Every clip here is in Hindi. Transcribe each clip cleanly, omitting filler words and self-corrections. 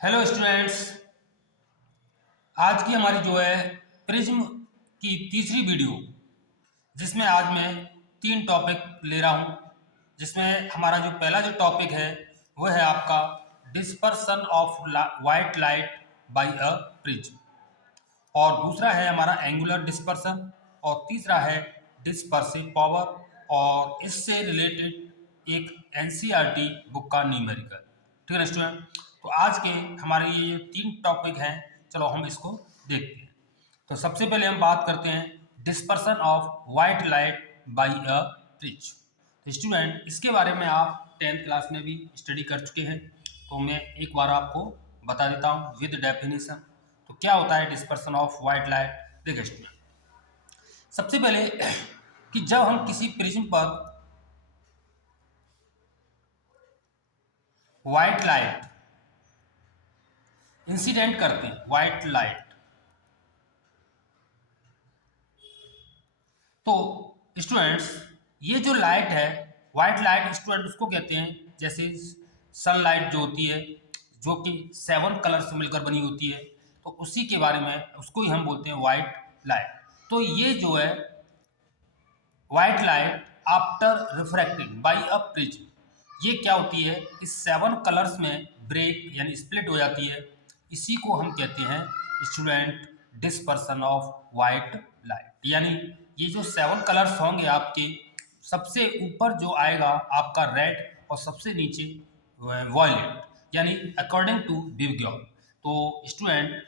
Hello students. आज की हमारी जो है प्रिज्म की तीसरी वीडियो, जिसमें आज मैं तीन टॉपिक ले रहा हूं। जिसमें हमारा जो पहला जो टॉपिक है वो है आपका dispersion of white light by a prism, और दूसरा है हमारा एंगुलर डिस्पर्सन, और तीसरा है डिस्पर्सिव पावर, और इससे रिलेटेड एक एनसीईआरटी बुक का न्यूमेरिकल। ठीक है ना स्टूडेंट। तो आज के हमारे ये तीन टॉपिक हैं, चलो हम इसको देखते हैं। तो सबसे पहले हम बात करते हैं dispersion of white light by a prism. तो स्टूडेंट, इसके बारे में आप 10th क्लास में भी स्टडी कर चुके हैं, तो मैं एक बार आपको बता देता हूँ विद डेफिनेशन। तो क्या होता है डिस्पर्सन ऑफ वाइट लाइट? देखिए स्टूडेंट, सबसे पहले कि जब हम किसी प्रिज्म पर वाइट लाइट इंसिडेंट करते हैं, वाइट लाइट, तो स्टूडेंट्स ये जो लाइट है वाइट लाइट, स्टूडेंट उसको कहते हैं जैसे सनलाइट जो होती है, जो कि 7 कलर से मिलकर बनी होती है, तो उसी के बारे में उसको ही हम बोलते हैं वाइट लाइट। तो ये जो है white light after refracting by a prism, ये क्या होती है, इस 7 कलर्स में ब्रेक यानी स्प्लिट हो जाती है। इसी को हम कहते हैं student dispersion of white light. यानी ये जो 7 कलर्स होंगे आपके, सबसे ऊपर जो आएगा आपका रेड, और सबसे नीचे वॉयलेट, यानी अकॉर्डिंग टू बिवग्योर। तो स्टूडेंट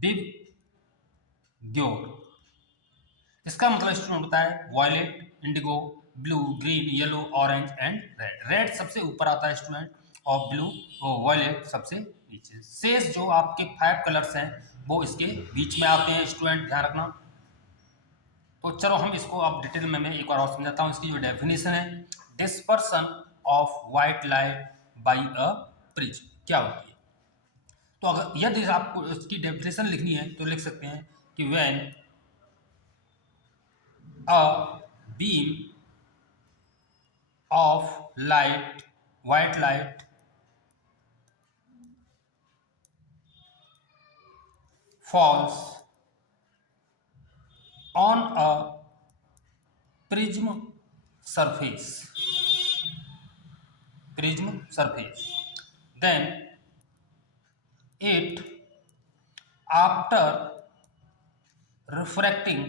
बिवग्योर, इसका मतलब स्टूडेंट होता है violet, indigo, blue, green, yellow, orange and red. Red सबसे ऊपर आता है स्टूडेंट, और ब्लू और वॉयलेट सबसे नीचे। शेष जो आपके 5 कलर्स हैं वो इसके बीच में आते हैं स्टूडेंट, ध्यान रखना। तो चलो हम इसको अब डिटेल में मैं एक बार और समझाता हूँ। इसकी जो डेफिनेशन है, dispersion of white light by a prism क्या होती है। तो अगर यदि आपको इसकी डेफिनेशन लिखनी है तो लिख सकते हैं कि when a beam of light, white light, falls on a prism surface, then it, after refracting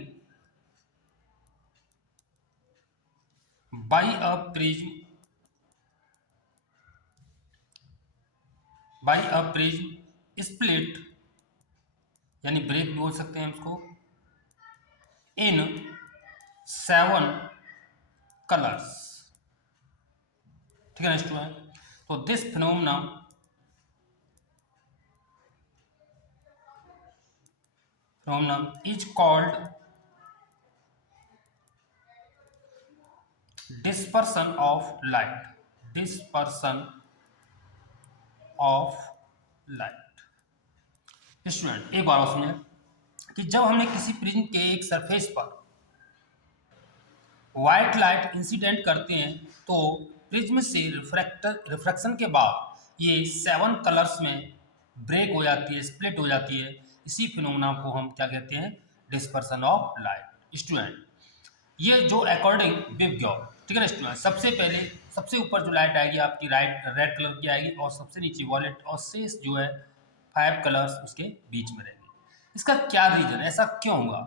by a prism split, यानी ब्रेक भी बोल सकते हैं उसको, इन 7 कलर्स। ठीक है ना स्टूडेंट। तो this phenomena is called dispersion of light, dispersion of light। Student एक बार और समझें कि जब हमने किसी प्रिज्म के एक सरफेस पर वाइट लाइट इंसिडेंट करते हैं, तो प्रिज्म से रिफ्रैक्शन के बाद ये 7 कलर्स में ब्रेक हो जाती है, स्प्लिट हो जाती है। इसी फिनोमेना को हम क्या कहते हैं, डिस्पर्सन ऑफ लाइट। स्टूडेंट ये जो अकॉर्डिंग बिवग्योर, ठीक है ना स्टूडेंट, सबसे पहले सबसे ऊपर जो लाइट आएगी आपकी रेड कलर की आएगी, और सबसे नीचे वॉलेट, और शेष जो है 5 कलर्स उसके बीच में रहेंगे। इसका क्या रीजन, ऐसा क्यों हुआ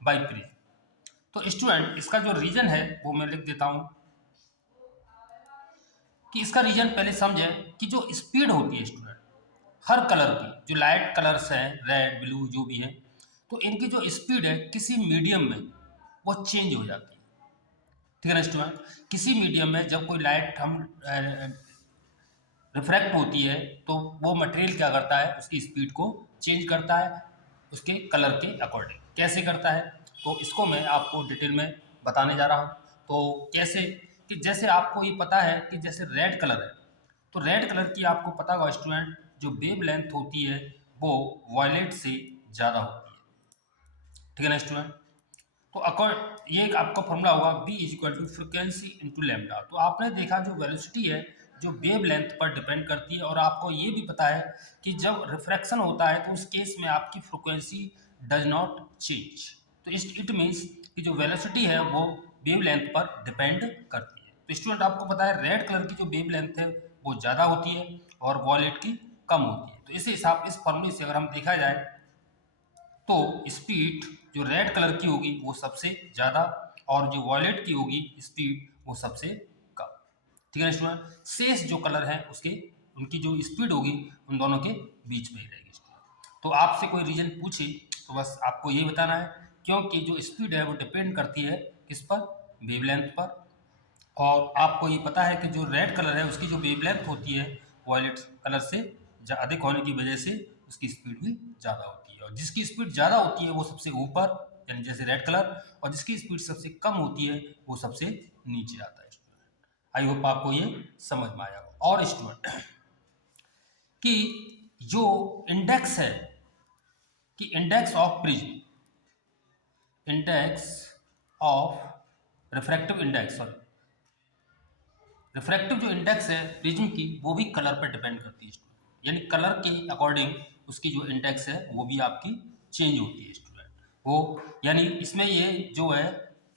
बाई प्रिज्म? तो स्टूडेंट इसका जो रीजन है वो मैं लिख देता हूं कि इसका रीजन पहले समझे कि जो स्पीड होती है स्टूडेंट हर कलर की, जो लाइट कलर्स हैं रेड ब्लू जो भी हैं, तो इनकी जो स्पीड है किसी मीडियम में वो चेंज हो जाती है। ठीक है ना स्टूडेंट। किसी मीडियम में जब कोई लाइट हम रिफ्रैक्ट होती है तो वो मटेरियल क्या करता है, उसकी स्पीड को चेंज करता है उसके कलर के अकॉर्डिंग। कैसे करता है, तो इसको मैं आपको डिटेल में बताने जा रहा हूँ। तो कैसे कि जैसे आपको ये पता है कि जैसे रेड कलर है, तो रेड कलर की आपको पता होगा स्टूडेंट, जो वेव लेंथ होती है वो वॉयलेट से ज़्यादा होती है। ठीक है ना स्टूडेंट। तो ये एक आपका फॉर्मूला होगा, B is equal to frequency into lambda. तो आपने देखा जो वेलोसिटी है जो वेव लेंथ पर डिपेंड करती है। और आपको ये भी पता है कि जब रिफ्रैक्शन होता है तो उस केस में आपकी फ्रिक्वेंसी डज नॉट चेंज। तो इट मीन्स कि जो वेलोसिटी है वो वेव लेंथ पर डिपेंड करती है। तो स्टूडेंट आपको पता है रेड कलर की जो वेव लेंथ है वो ज़्यादा होती है और वॉयलेट की कम होती है। तो इस फॉर्मूले से अगर हम देखा जाए तो स्पीड जो रेड कलर की होगी वो सबसे ज़्यादा और जो वॉयलेट की होगी स्पीड वो सबसे कम। ठीक है स्टूडेंट, शेष जो कलर है उसके उनकी जो स्पीड होगी उन दोनों के बीच में ही रहेगी स्टूडेंट। तो आपसे कोई रीजन पूछे तो बस आपको ये बताना है, क्योंकि जो स्पीड है वो डिपेंड करती है किस पर, वेवलेंथ पर। और आपको ये पता है कि जो रेड कलर है उसकी जो वेवलेंथ होती है वॉयलेट कलर से अधिक होने की वजह से उसकी स्पीड भी ज़्यादा होती है। और जिसकी स्पीड ज़्यादा होती है वो सबसे ऊपर, यानी जैसे रेड कलर, और जिसकी स्पीड सबसे कम होती है वो सबसे नीचे आता है स्टूडेंट। आई होप आपको ये समझ में आया हो। और स्टूडेंट कि जो इंडेक्स है कि index of prism, index of refractive index, sorry refractive जो इंडेक्स है प्रिज्म की वो भी कलर पर डिपेंड करती है स्टूडेंट। यानी कलर के अकॉर्डिंग उसकी जो इंडेक्स है वो भी आपकी चेंज होती है स्टूडेंट। वो यानी इसमें ये जो है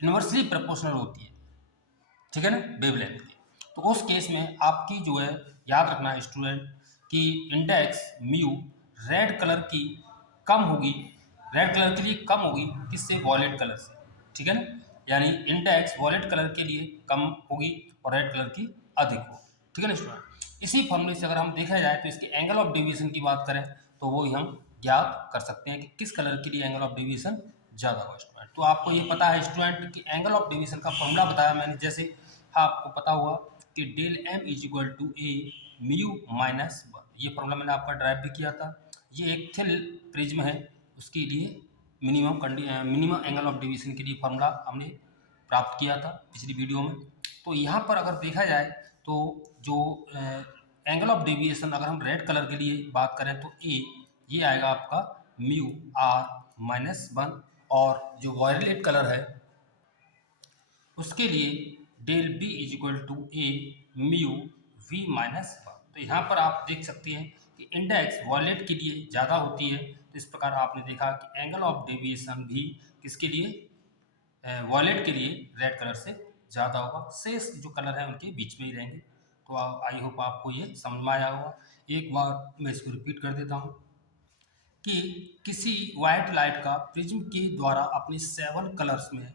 इन्वर्सली प्रोपोर्शनल होती है, ठीक है ना, वेवलेंथ की। तो उस केस में आपकी जो है याद रखना है स्टूडेंट कि इंडेक्स म्यू रेड कलर की कम होगी, रेड कलर के लिए कम होगी किससे, वॉयलेट कलर से। ठीक है ना, यानी इंडेक्स वॉयलेट कलर के लिए कम होगी और रेड कलर की अधिक होगी। ठीक है ना स्टूडेंट। इसी फॉर्मूले से अगर हम देखा जाए तो इसके एंगल ऑफ डेविएशन की बात करें तो वो ही हम ज्ञात कर सकते हैं कि किस कलर के लिए एंगल ऑफ डेविएशन ज़्यादा हो स्टूडेंट। तो आपको ये पता है स्टूडेंट कि एंगल ऑफ डेविएशन का फॉर्मूला बताया मैंने, जैसे आपको पता हुआ कि del M is equal to A mu minus one. ये फॉर्मूला मैंने आपका ड्राइव भी किया था। ये एक थिन प्रिज्म है, उसके लिए मिनिमम एंगल ऑफ डेविएशन के लिए फॉर्मूला हमने प्राप्त किया था पिछली वीडियो में। तो यहाँ पर अगर देखा जाए तो जो एंगल ऑफ डेविएशन अगर हम रेड कलर के लिए बात करें तो ए ये आएगा आपका म्यू आर माइनस वन, और जो वॉयलेट कलर है उसके लिए del B is equal to A mu V minus one. तो यहाँ पर आप देख सकते हैं कि इंडेक्स वॉयलेट के लिए ज़्यादा होती है। तो इस प्रकार आपने देखा कि एंगल ऑफ डेविएशन भी किसके लिए, वॉयलेट के लिए रेड कलर से ज़्यादा होगा। शेष जो कलर है उनके बीच में ही रहेंगे। तो आई होप आपको ये समझ में आया होगा। एक बार मैं इसको रिपीट कर देता हूँ कि किसी वाइट लाइट का प्रिज्म के द्वारा अपने 7 कलर्स में,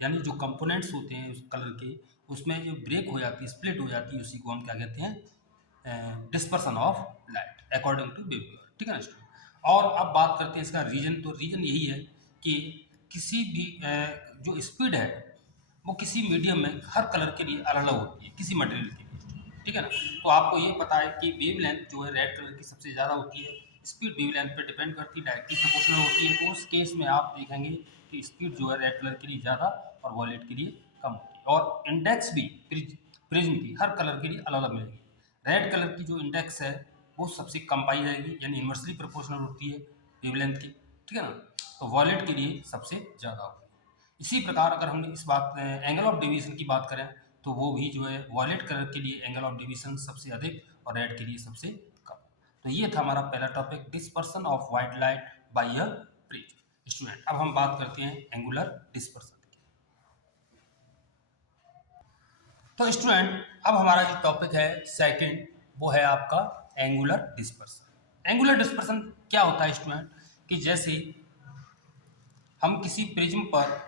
यानी जो कंपोनेंट्स होते हैं उस कलर के, उसमें जो ब्रेक हो जाती है, स्प्लिट हो जाती है, उसी को हम क्या कहते हैं, dispersion of light according to Babier. ठीक है ना स्टूडेंट। और अब बात करते हैं इसका रीजन। तो रीजन यही है कि किसी भी जो स्पीड है वो किसी मीडियम में हर कलर के लिए अलग अलग होती है, किसी मटेरियल के लिए। ठीक है ना। तो आपको ये पता है कि वेव लेंथ जो है रेड कलर की सबसे ज़्यादा होती है, स्पीड वेव लेंथ पर डिपेंड करती है, डायरेक्टली प्रोपोर्शनल होती है। तो उस केस में आप देखेंगे कि स्पीड जो है रेड कलर के लिए ज़्यादा और वॉयलेट के लिए कम होती है। और इंडेक्स भी प्रिज्म की हर कलर के लिए अलग अलग मिलेगी। रेड कलर की जो इंडेक्स है वो सबसे कम पाई जाएगी, यानी इन्वर्सली प्रोपोर्शनल होती है वेवलेंथ की। ठीक है ना। तो वॉयलेट के लिए सबसे ज़्यादा होगी। इसी प्रकार अगर हम इस बात एंगल ऑफ डेविएशन की बात करें तो वो भी जो है वॉयलेट कलर के लिए एंगल ऑफ डेविएशन सबसे अधिक और रेड के लिए सबसे कम। तो ये था हमारा पहला topic, dispersion of white light by a prism. Student अब हम बात करते हैं एंगुलर डिस्पर्सन की। तो स्टूडेंट अब हमारा जो टॉपिक है सेकंड वो है आपका एंगुलर डिस्पर्सन। एंगुलर डिस्पर्सन क्या होता है स्टूडेंट कि जैसे हम किसी प्रिज्म पर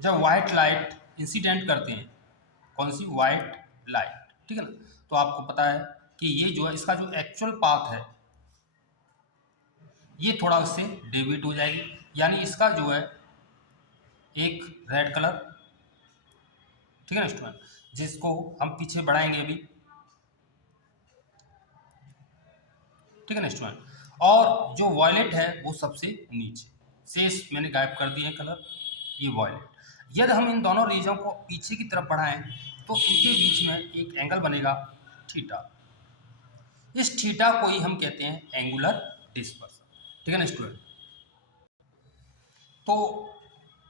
जब व्हाइट लाइट इंसिडेंट करते हैं, कौन सी, व्हाइट लाइट, ठीक है ना, तो आपको पता है कि ये जो है इसका जो एक्चुअल पाथ है ये थोड़ा उससे डेविएट हो जाएगी। यानी इसका जो है एक रेड कलर, ठीक है ना स्टूडेंट, जिसको हम पीछे बढ़ाएंगे अभी, ठीक है ना स्टूडेंट, और जो वॉयलेट है वो सबसे नीचे, शेष मैंने गायब कर दिए कलर, ये वॉयलेट। यदि हम इन दोनों रीजन को पीछे की तरफ बढ़ाएं तो इनके बीच में एक एंगल बनेगा थीटा। इस थीटा को ही हम कहते हैं एंगुलर डिस्पर्सन। ठीक है ना स्टूडेंट। तो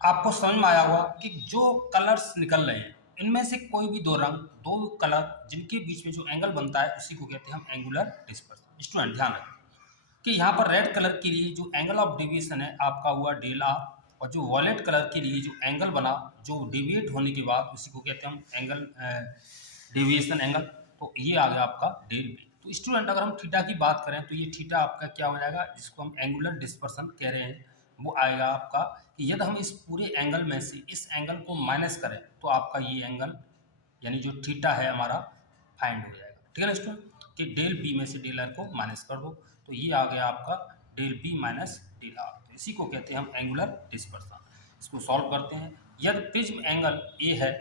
आपको समझ में आया होगा कि जो कलर्स निकल रहे हैं इनमें से कोई भी दो रंग, दो कलर जिनके बीच में जो एंगल बनता है उसी को कहते हैं हम एंगुलर डिस्पर्सन। स्टूडेंट ध्यान रखें कि यहाँ पर रेड कलर के लिए जो एंगल ऑफ डेविएशन है आपका हुआ डेल आर, और जो वॉयलेट कलर के लिए जो एंगल बना जो डेविएट होने के बाद उसी को कहते हैं हम एंगल डेविएशन एंगल, तो ये आ गया आपका डेल बी। तो स्टूडेंट अगर हम थीटा की बात करें तो ये थीटा आपका क्या हो जाएगा, जिसको हम एंगुलर डिस्पर्सन कह रहे हैं, वो आएगा आपका कि यदि हम इस पूरे एंगल में से इस एंगल को माइनस करें तो आपका ये एंगल यानी जो थीटा है हमारा फाइंड हो जाएगा। ठीक है ना स्टूडेंट, कि डेल बी में से डेल आर को माइनस कर दो, तो ये आ गया आपका del B minus del R. तो इसी को कहते हैं हम एंगुलर डिस्पर्सन। इसको सॉल्व करते हैं। यदि प्रिज्म एंगल ए है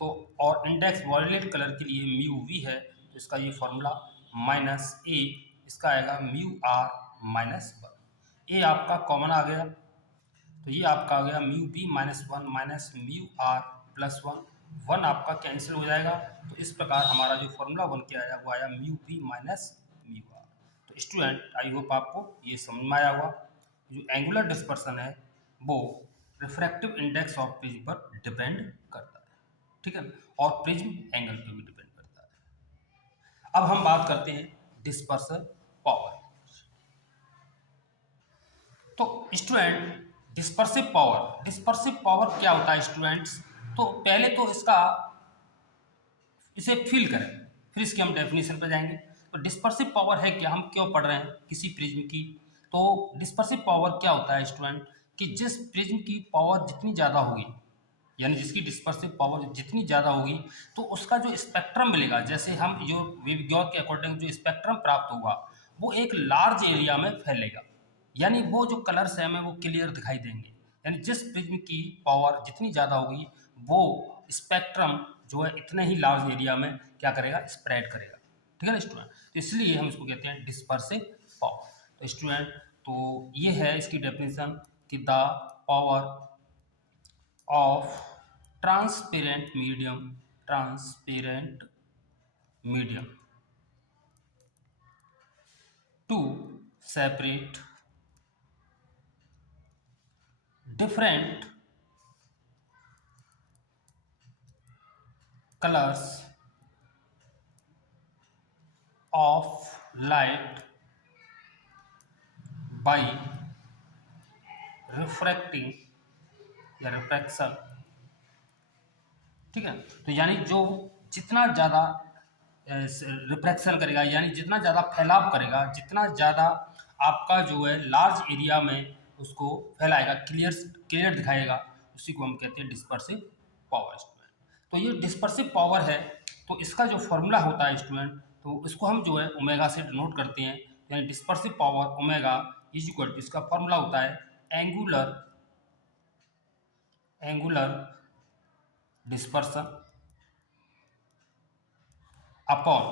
तो और इंडेक्स वॉयलेट कलर के लिए म्यू वी है, तो इसका ये फॉर्मूला माइनस ए, इसका आएगा mu R minus one. A आपका कॉमन आ गया तो ये आपका आ गया mu B minus one minus mu R plus one, one आपका कैंसिल हो जाएगा। तो इस प्रकार हमारा जो फॉर्मूला बन के आया वो आया mu B minus mu R. तो स्टूडेंट आई होप आपको ये समझ में आया हुआ। जो एंगुलर डिस्पर्सन है वो रिफ्रैक्टिव इंडेक्स ऑफ प्रिज्म पर डिपेंड करता है, ठीक है, और प्रिज्म एंगल पे भी डिपेंड करता है। अब हम बात करते हैं डिस्पर्सन पावर। तो स्टूडेंट डिस्पर्सिव पावर क्या होता है स्टूडेंट्स, तो पहले तो इसे फील करें, फिर इसकी हम डेफिनेशन पर जाएंगे। तो डिस्पर्सिव पावर है क्या, हम क्यों पढ़ रहे हैं किसी प्रिज्म की। तो डिस्पर्सिव पावर क्या होता है स्टूडेंट, कि जिस प्रिज्म की पावर जितनी ज़्यादा होगी, यानी जिसकी डिस्पर्सिव पावर जितनी ज़्यादा होगी, तो उसका जो स्पेक्ट्रम मिलेगा, जैसे हम जो विज्ञान के अकॉर्डिंग जो स्पेक्ट्रम प्राप्त होगा वो एक लार्ज एरिया में फैलेगा, यानी वो जो कलर्स हैं हमें वो क्लियर दिखाई देंगे। यानी जिस प्रिज्म की पावर जितनी ज़्यादा होगी वो स्पेक्ट्रम जो है इतने ही लार्ज एरिया में क्या करेगा, स्प्रेड करेगा। ठीक है ना स्टूडेंट, तो इसलिए हम इसको कहते हैं डिस्पर्सिव पावर। तो स्टूडेंट तो ये है इसकी डेफिनेशन कि the power of transparent medium to separate different colors of light by refracting या रिफ्रैक्शन। ठीक है, तो यानी जो जितना ज़्यादा रिफ्रैक्शन करेगा, यानी जितना ज़्यादा फैलाव करेगा, जितना ज़्यादा आपका जो है लार्ज एरिया में उसको फैलाएगा, क्लियर दिखाएगा, उसी को हम कहते हैं डिस्पर्सिव पावर स्टूडेंट। तो ये डिस्पर्सिव पावर है, तो इसका जो फॉर्मूला होता है स्टूडेंट, तो इसको हम जो है ओमेगा से डिनोट करते हैं, यानी dispersive power omega is equal to, इसका फॉर्मूला होता है angular dispersion upon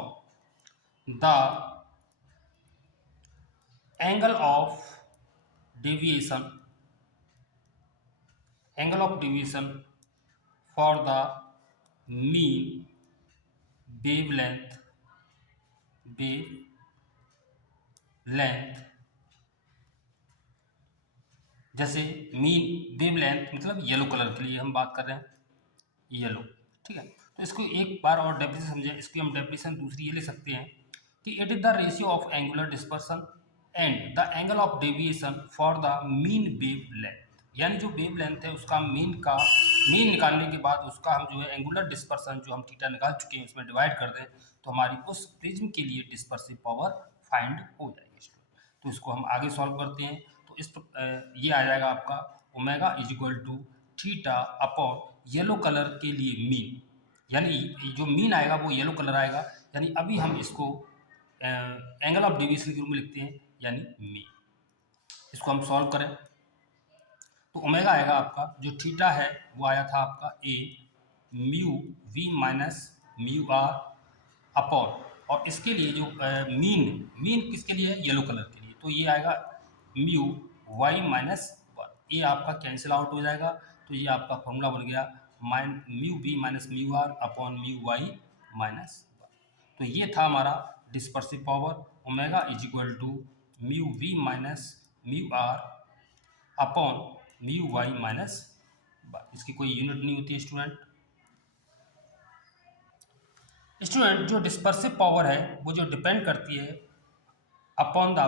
the angle of deviation for the mean wavelength जैसे मीन वेवलेंथ मतलब येलो कलर के लिए हम बात कर रहे हैं, येलो। ठीक है, तो इसको एक बार और डेफिनेशन समझें। इसकी हम डेफिनेशन दूसरी ये ले सकते हैं कि it is the ratio of angular dispersion and the angle of deviation for the mean wave length, यानी जो वेव लेंथ है उसका मीन निकालने के बाद उसका हम जो है एंगुलर डिस्पर्सन जो हम थीटा निकाल चुके हैं उसमें डिवाइड कर दें, तो हमारी उस प्रिज्म के लिए डिस्पर्सिव पावर फाइंड हो जाएगी। तो इसको हम आगे सॉल्व करते हैं। तो ये आ जाएगा आपका omega is equal to theta upon yellow colour के लिए मीन, यानी जो मीन आएगा वो येलो कलर आएगा, यानी अभी हम इसको एंगल ऑफ डेविएशन के रूप में लिखते हैं, यानी मीन। इसको हम सॉल्व करें तो ओमेगा आएगा आपका जो थीटा है वो आया था आपका A mu V minus mu R upon, और इसके लिए जो मीन किसके लिए है, येलो कलर के लिए, तो ये आएगा म्यू वाई माइनस वन। ये आपका कैंसिल आउट हो जाएगा, तो ये आपका फॉर्मूला बन गया mu B minus mu R upon mu Y minus one. तो ये था हमारा dispersive power omega is equal to mu V minus mu R upon mu Y minus one. इसकी कोई यूनिट नहीं होती है स्टूडेंट, स्टूडेंट जो डिस्पर्सिव पावर है वो जो डिपेंड करती है upon the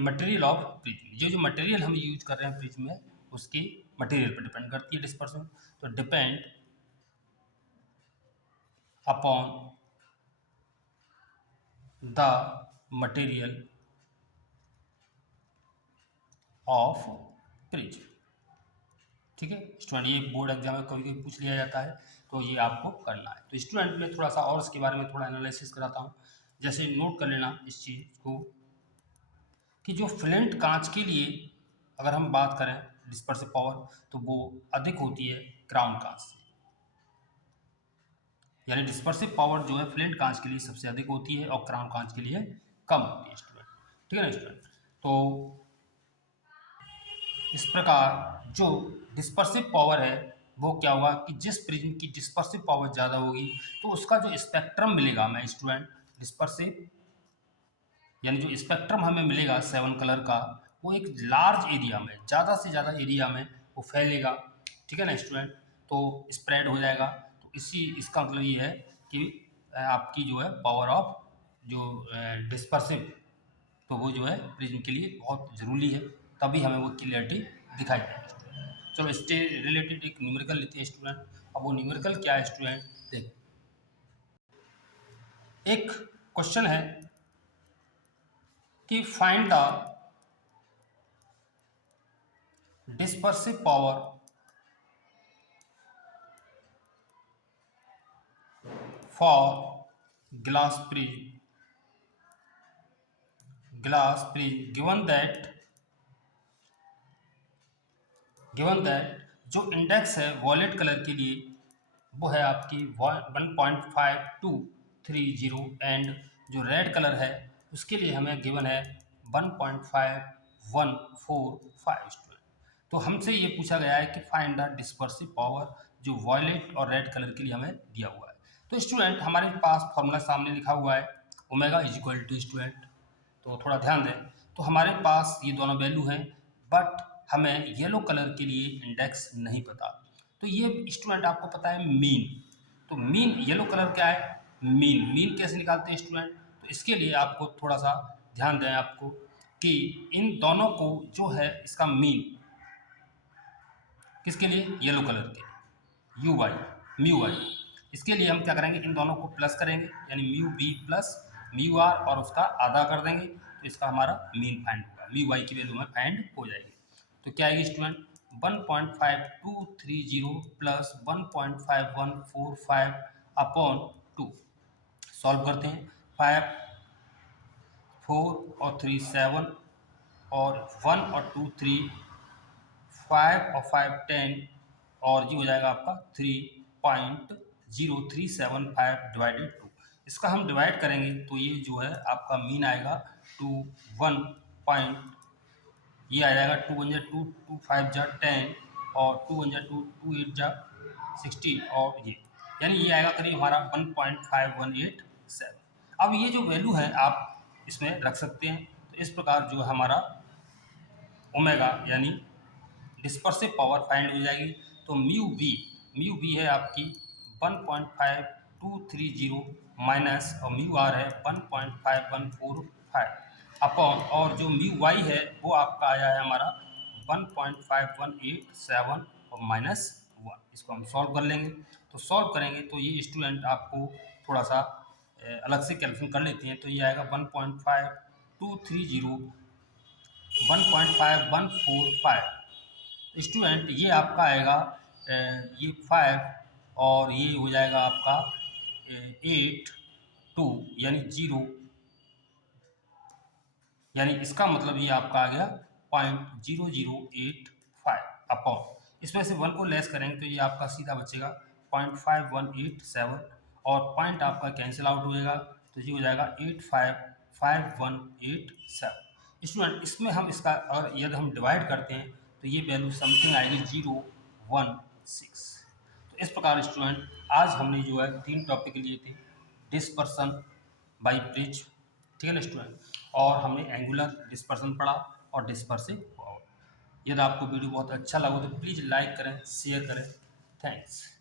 material of prism, जो मटेरियल हम यूज कर रहे हैं प्रिज्म में उसकी मटेरियल पर डिपेंड करती है डिस्पर्सिव। तो depend upon the material of prism. ठीक है स्टूडेंट, ये बोर्ड एग्जाम में कभी कभी पूछ लिया जाता है, तो ये आपको करना है। तो स्टूडेंट मैं थोड़ा सा और इसके बारे में थोड़ा एनालिसिस कराता हूँ। जैसे नोट कर लेना इस चीज़ को कि जो फ्लिंट कांच के लिए अगर हम बात करें डिस्पर्सिव पावर, तो वो अधिक होती है क्राउन कांच से, यानी डिस्पर्सिव पावर जो है फ्लिंट कांच के लिए सबसे अधिक होती है और क्राउन कांच के लिए कम होती है स्टूडेंट। ठीक है ना स्टूडेंट। तो इस प्रकार जो डिस्पर्सिव पावर है वो क्या होगा कि जिस प्रिज्म की डिस्पर्सिव पावर ज़्यादा होगी तो उसका जो स्पेक्ट्रम मिलेगा मैं स्टूडेंट डिस्पर्सिव, यानी जो स्पेक्ट्रम हमें मिलेगा 7 कलर का, वो एक लार्ज एरिया में, ज़्यादा से ज़्यादा एरिया में वो फैलेगा। ठीक है ना स्टूडेंट, तो स्प्रेड हो जाएगा। तो इसका मतलब ये है कि आपकी जो है पावर ऑफ जो डिस्पर्सिव, तो वो जो है प्रिज्म के लिए बहुत ज़रूरी है, तभी हमें वो क्लियरिटी दिखाई देगी। चलो इससे रिलेटेड एक न्यूमेरिकल लेते हैं स्टूडेंट। अब वो न्यूमेरिकल क्या है स्टूडेंट, देख एक क्वेश्चन है कि find the dispersive power for glass prism given that जो इंडेक्स है वॉलेट कलर के लिए वो है आपकी 1.5230 एंड जो रेड कलर है उसके लिए हमें गिवन है 1.5145 स्टूडेंट। तो हमसे ये पूछा गया है कि फाइंड द डिस्पर्सिव पावर जो वॉयलेट और रेड कलर के लिए हमें दिया हुआ है। तो स्टूडेंट हमारे पास फॉर्मूला सामने लिखा हुआ है omega is equal to student, तो थोड़ा ध्यान दें। तो हमारे पास ये दोनों वैल्यू हैं, बट हमें येलो कलर के लिए इंडेक्स नहीं पता। तो ये स्टूडेंट आपको पता है मीन, तो मीन येलो कलर क्या है, मीन कैसे निकालते हैं स्टूडेंट। तो इसके लिए आपको थोड़ा सा ध्यान दें आपको कि इन दोनों को जो है इसका मीन किसके लिए, येलो कलर के म्यू वाई, इसके लिए हम क्या करेंगे, इन दोनों को प्लस करेंगे यानी mu B plus mu R और उसका आधा कर देंगे, तो इसका हमारा मीन फाइंड होगा, म्यू वाई की वैल्यू में फाइंड हो जाएगी। तो क्या आएगी स्टूडेंट 1.5230 प्लस 1.5145 अपॉन 2। सॉल्व करते हैं, 5 4 और 3 7 और 1 और 2 3, 5 और 5 10 और ये हो जाएगा आपका 3.0375 डिवाइडेड 2। इसका हम डिवाइड करेंगे तो ये जो है आपका मीन आएगा 1 पॉइंट, ये आ जाएगा 2 1 2 2 5 जा 10 और 2 1 2 2 8 जा 16 और ये यानी ये आएगा करीब हमारा 1.5187। अब ये जो वैल्यू है आप इसमें रख सकते हैं। तो इस प्रकार जो हमारा ओमेगा यानी डिस्पर्सिव पावर फाइंड हो जाएगी। तो म्यू बी है आपकी 1.5230 माइनस और म्यू आर है 1.5145 अपॉन, और जो म्यू वाई है वो आपका आया है हमारा 1.5187 और माइनस 1। इसको हम सॉल्व कर लेंगे। तो सॉल्व करेंगे तो ये स्टूडेंट आपको थोड़ा सा अलग से कैलकुलेशन कर लेते हैं। तो ये आएगा 1.5230 1.5145 स्टूडेंट, ये आपका आएगा ये 5 और ये हो जाएगा आपका 8 2 यानी 0, यानी इसका मतलब ये आपका आ गया 0.0085 अपॉन, इसमें से 1 को लेस करेंगे तो ये आपका सीधा बचेगा 0.5187 और पॉइंट आपका कैंसिल आउट हो जाएगा, तो ये हो जाएगा 855187। स्टूडेंट इसमें हम इसका और यदि हम डिवाइड करते हैं तो ये वैल्यू समथिंग आएगी 016। तो इस प्रकार स्टूडेंट आज हमने जो है 3 टॉपिक लिए थे, डिस्पर्सन बाय प्रिज्म, ठीक है ना स्टूडेंट, और हमने एंगुलर डिस्पर्सन पढ़ा और डिस्पर्सिव पावर। यदि आपको वीडियो बहुत अच्छा लगा तो प्लीज़ लाइक करें, शेयर करें। थैंक्स।